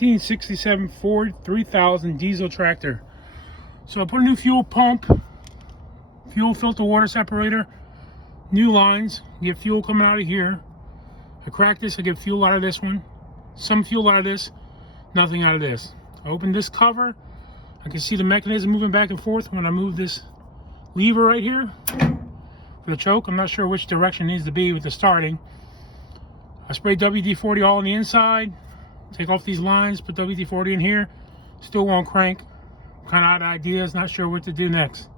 1967 Ford 3000 diesel tractor. So I put a new fuel pump, fuel filter water separator, new lines, get fuel coming out of here. I crack this, I get fuel out of this one, some fuel out of this, nothing out of this. I open this cover, I can see the mechanism moving back and forth when I move this lever right here for the choke. I'm not sure which direction it needs to be with the starting. I spray WD-40 all on the inside, take off these lines, put WD-40 in here, still won't crank. Kind of out of ideas, not sure what to do next.